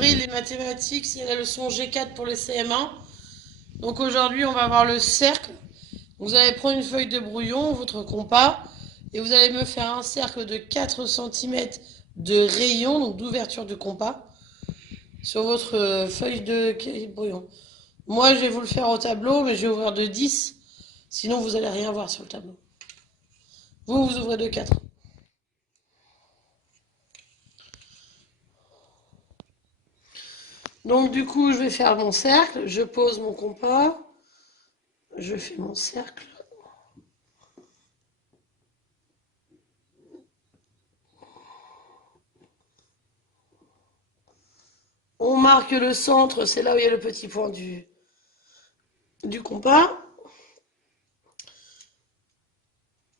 Les mathématiques, c'est la leçon G4 pour les CM1. Donc aujourd'hui, on va voir le cercle. Vous allez prendre une feuille de brouillon, votre compas, et vous allez me faire un cercle de 4 cm de rayon, donc d'ouverture du compas, sur votre feuille de brouillon. Moi, je vais vous le faire au tableau, mais je vais ouvrir de 10, sinon vous n'allez rien voir sur le tableau. Vous ouvrez de 4. Donc du coup, je vais faire mon cercle, je pose mon compas, je fais mon cercle. On marque le centre, c'est là où il y a le petit point du compas.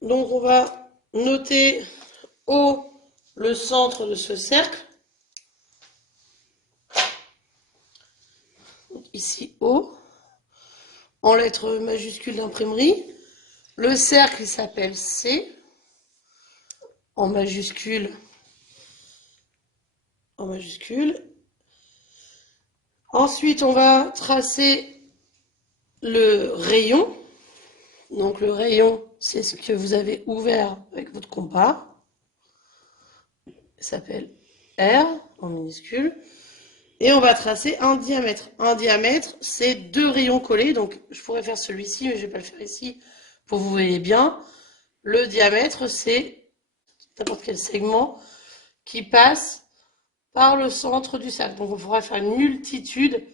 Donc on va noter O le centre de ce cercle. Ici O, en lettres majuscules d'imprimerie. Le cercle il s'appelle C, en majuscule. Ensuite on va tracer le rayon. Donc le rayon, c'est ce que vous avez ouvert avec votre compas. Il s'appelle R, en minuscule. Et on va tracer un diamètre. Un diamètre, c'est 2 rayons collés. Donc je pourrais faire celui-ci, mais je ne vais pas le faire ici pour que vous voyez bien. Le diamètre, c'est n'importe quel segment qui passe par le centre du cercle. Donc on pourra faire une multitude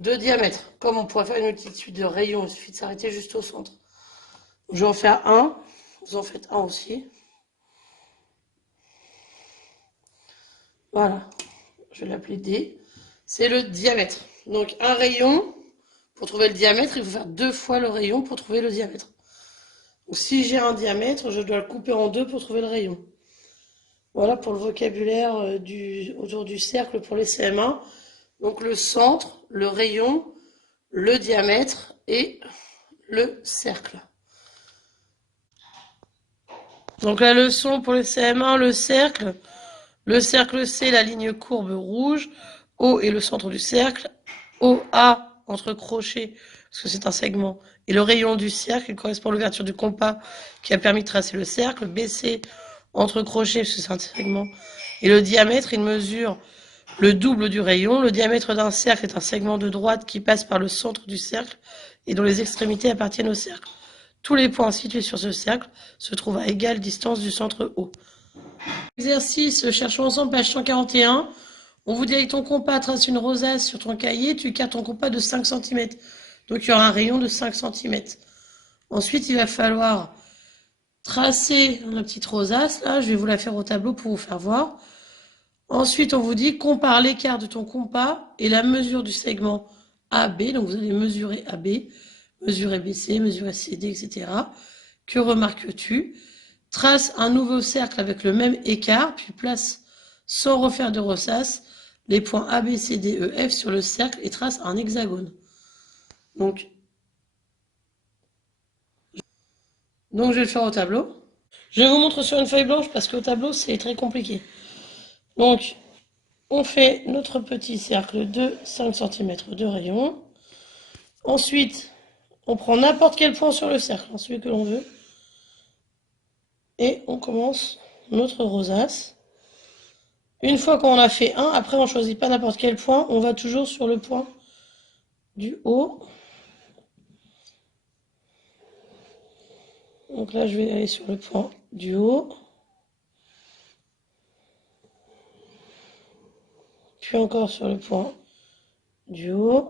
de diamètres. Comme on pourrait faire une multitude de rayons, il suffit de s'arrêter juste au centre. Je vais en faire un. Vous en faites un aussi. Voilà. Je vais l'appeler D. C'est le diamètre. Donc un rayon, pour trouver le diamètre, il faut faire 2 fois le rayon pour trouver le diamètre. Donc si j'ai un diamètre, je dois le couper en 2 pour trouver le rayon. Voilà pour le vocabulaire autour du cercle pour les CM1. Donc le centre, le rayon, le diamètre et le cercle. Donc la leçon pour les CM1, le cercle. Le cercle C, la ligne courbe rouge. O est le centre du cercle. OA entre crochets, parce que c'est un segment, et le rayon du cercle, il correspond à l'ouverture du compas qui a permis de tracer le cercle. BC entre crochets, parce que c'est un segment, et le diamètre, il mesure le double du rayon. Le diamètre d'un cercle est un segment de droite qui passe par le centre du cercle et dont les extrémités appartiennent au cercle. Tous les points situés sur ce cercle se trouvent à égale distance du centre O. Exercice, cherchons ensemble, page 141. On vous dit avec ton compas, trace une rosace sur ton cahier, tu écartes ton compas de 5 cm. Donc il y aura un rayon de 5 cm. Ensuite, il va falloir tracer la petite rosace. Là, je vais vous la faire au tableau pour vous faire voir. Ensuite, on vous dit, compare l'écart de ton compas et la mesure du segment AB. Donc vous allez mesurer AB, mesurer BC, mesurer CD, etc. Que remarques-tu? Trace un nouveau cercle avec le même écart, puis place, sans refaire de rosace, les points A, B, C, D, E, F sur le cercle et trace un hexagone. Donc je vais le faire au tableau. Je vous montre sur une feuille blanche parce qu'au tableau, c'est très compliqué. Donc, on fait notre petit cercle de 5 cm de rayon. Ensuite, on prend n'importe quel point sur le cercle, celui que l'on veut. Et on commence notre rosace. Une fois qu'on a fait un, après on ne choisit pas n'importe quel point, on va toujours sur le point du haut. Donc là, je vais aller sur le point du haut. Puis encore sur le point du haut.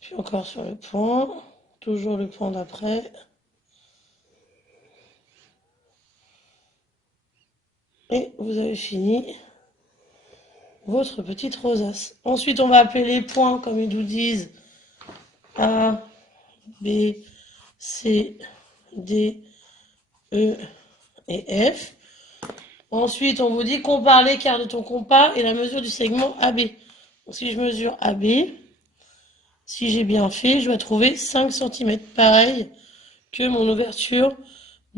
Puis encore sur le point. Toujours le point d'après. Et vous avez fini votre petite rosace. Ensuite, on va appeler les points, comme ils nous disent, A, B, C, D, E et F. Ensuite, on vous dit compare l'écart de ton compas et la mesure du segment AB. Donc, si je mesure AB, si j'ai bien fait, je vais trouver 5 cm. Pareil que mon ouverture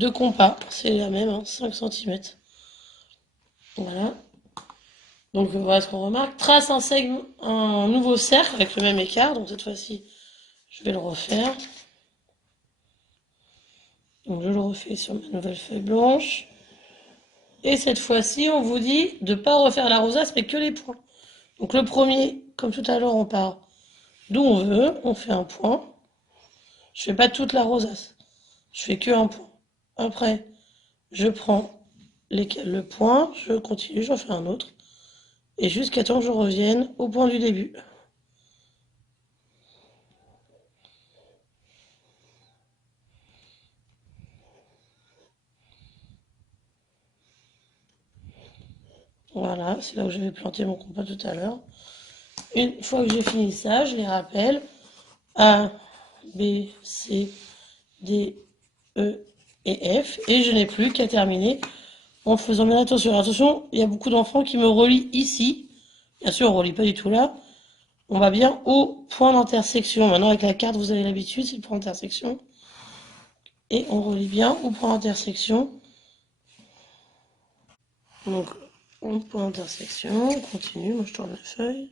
de compas, c'est la même, hein, 5 cm. Voilà. Donc voilà ce qu'on remarque. Trace un nouveau cercle avec le même écart. Donc cette fois-ci, je vais le refaire. Donc je le refais sur ma nouvelle feuille blanche. Et cette fois-ci, on vous dit de ne pas refaire la rosace, mais que les points. Donc le premier, comme tout à l'heure, on part d'où on veut. On fait un point. Je fais pas toute la rosace. Je fais que un point. Après, je prends le point, je continue, j'en fais un autre. Et jusqu'à temps que je revienne au point du début. Voilà, c'est là où j'avais planté mon compas tout à l'heure. Une fois que j'ai fini ça, je les rappelle. A, B, C, D, E et F. Et je n'ai plus qu'à terminer en faisant bien attention. Attention, il y a beaucoup d'enfants qui me relient ici. Bien sûr, on ne relie pas du tout là. On va bien au point d'intersection. Maintenant, avec la carte, vous avez l'habitude, c'est le point d'intersection. Et on relie bien au point d'intersection. Donc, au point d'intersection, on continue. Moi, je tourne la feuille.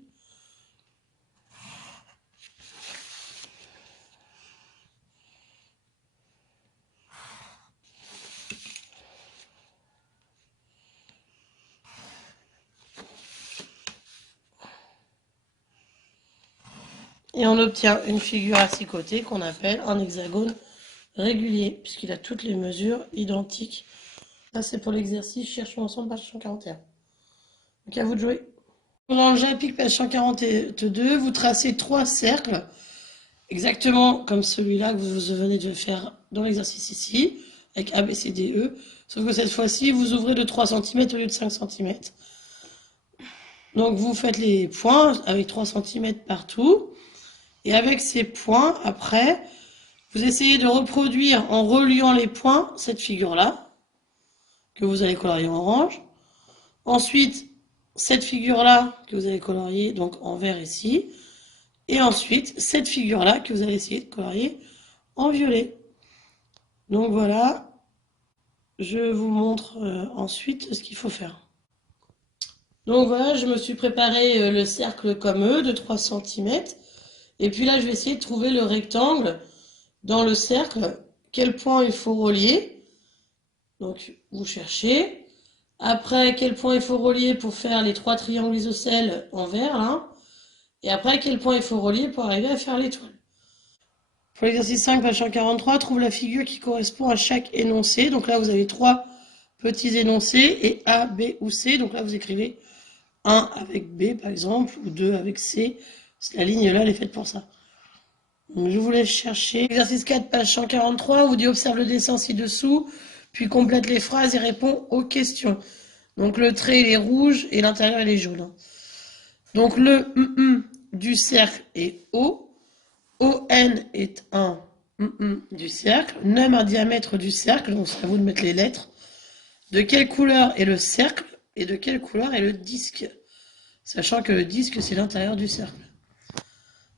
Et on obtient une figure à 6 côtés qu'on appelle un hexagone régulier, puisqu'il a toutes les mesures identiques. Ça, c'est pour l'exercice Cherchons ensemble, page 141. Donc, à vous de jouer. Dans le JAPIC, page 142, vous tracez 3 cercles, exactement comme celui-là que vous venez de faire dans l'exercice ici, avec A, B, C, D, E. Sauf que cette fois-ci, vous ouvrez de 3 cm au lieu de 5 cm. Donc, vous faites les points avec 3 cm partout. Et avec ces points, après, vous essayez de reproduire en reliant les points cette figure-là, que vous allez colorier en orange. Ensuite, cette figure-là que vous allez colorier donc en vert ici. Et ensuite, cette figure-là que vous allez essayer de colorier en violet. Donc voilà, je vous montre ensuite ce qu'il faut faire. Donc voilà, je me suis préparé le cercle comme eux de 3 cm. Et puis là, je vais essayer de trouver le rectangle dans le cercle. Quel point il faut relier. Donc vous cherchez. Après, quel point il faut relier pour faire les 3 triangles isocèles en vert, là. Et après, quel point il faut relier pour arriver à faire l'étoile. Pour l'exercice 5, page 143, trouve la figure qui correspond à chaque énoncé. Donc là, vous avez 3 petits énoncés et A, B ou C. Donc là, vous écrivez 1 avec B, par exemple, ou 2 avec C. La ligne là, elle est faite pour ça. Donc, je vous laisse chercher. Exercice 4, page 143, on vous dit observe le dessin ci-dessous, puis complète les phrases et réponds aux questions. Donc le trait il est rouge et l'intérieur il est jaune. Donc le du cercle est O. ON est un du cercle. Num un diamètre du cercle. Donc c'est à vous de mettre les lettres. De quelle couleur est le cercle et de quelle couleur est le disque? Sachant que le disque c'est l'intérieur du cercle.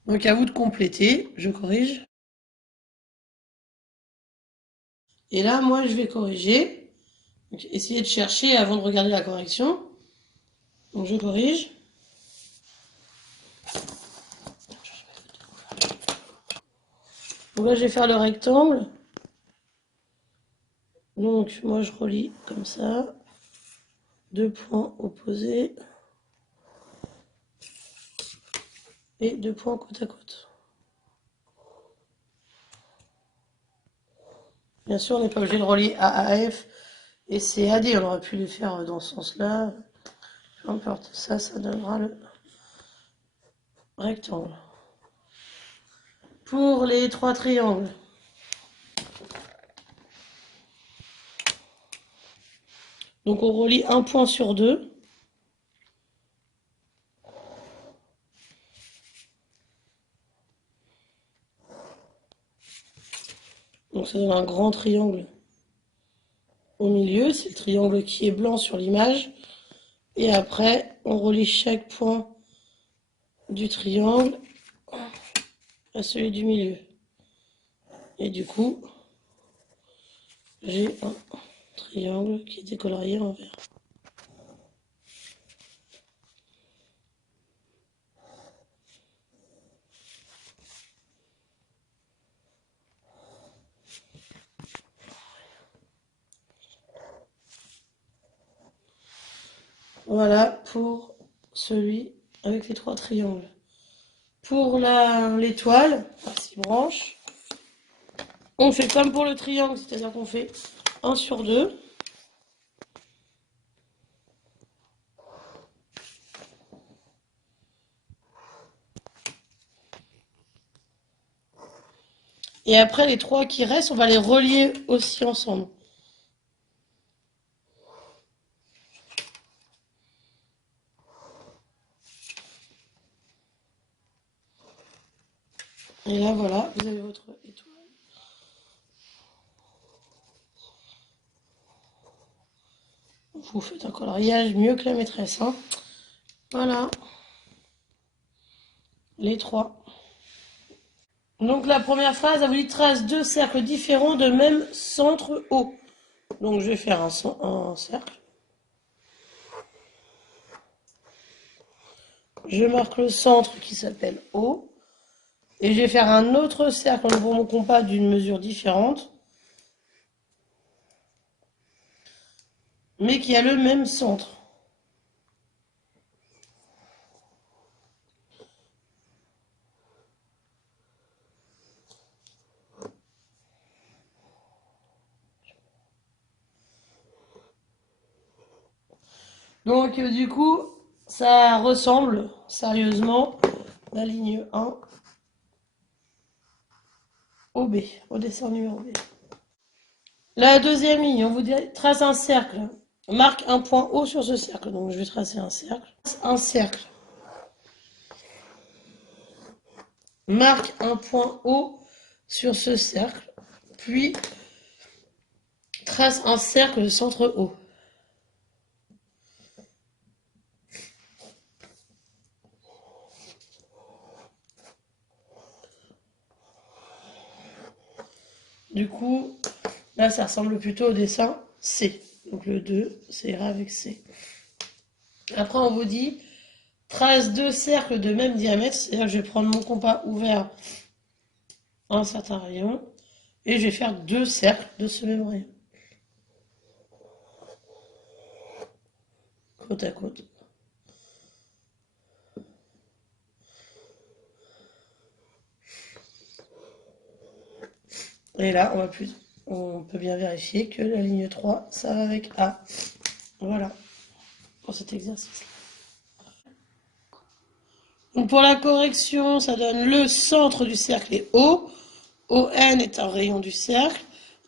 Donc à vous de compléter. Je corrige. Et là moi je vais corriger. Donc, essayez de chercher avant de regarder la correction. Donc je corrige. Donc là je vais faire le rectangle. Donc moi je relie comme ça. 2 points opposés. Et 2 points côte à côte. Bien sûr, on n'est pas obligé de relier A à F et C à D. On aurait pu les faire dans ce sens-là. Peu importe, ça donnera le rectangle. Pour les 3 triangles, donc on relie un point sur 2. Donc ça donne un grand triangle au milieu. C'est le triangle qui est blanc sur l'image. Et après, on relie chaque point du triangle à celui du milieu. Et du coup, j'ai un triangle qui est décolorié en vert. Voilà pour celui avec les 3 triangles. Pour l'étoile, à 6 branches, on fait comme pour le triangle, c'est-à-dire qu'on fait 1 sur 2. Et après, les 3 qui restent, on va les relier aussi ensemble. Et là, voilà, vous avez votre étoile. Vous faites un coloriage mieux que la maîtresse, hein. Voilà, les 3. Donc la première phrase, elle vous dit trace 2 cercles différents de même centre O. Donc je vais faire un cercle. Je marque le centre qui s'appelle O. Et je vais faire un autre cercle en ouvrant mon compas d'une mesure différente, mais qui a le même centre. Donc du coup, ça ressemble sérieusement la ligne 1 au B, au dessin numéro B. La deuxième ligne, on vous dit trace un cercle. Marque un point O sur ce cercle. Donc je vais tracer un cercle. Un cercle. Marque un point O sur ce cercle. Puis trace un cercle de centre O. Du coup, là, ça ressemble plutôt au dessin C. Donc le 2, ça ira avec C. Après, on vous dit, trace 2 cercles de même diamètre. C'est-à-dire que je vais prendre mon compas ouvert à un certain rayon. Et je vais faire 2 cercles de ce même rayon. Côte à côte. Et là, on peut bien vérifier que la ligne 3, ça va avec A. Voilà, pour cet exercice. Donc pour la correction, ça donne le centre du cercle est O. ON est un rayon du cercle.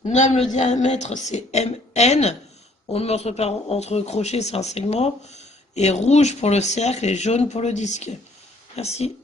Nomme le diamètre, c'est MN. On le montre par entre crochets, c'est un segment. Et rouge pour le cercle et jaune pour le disque. Merci.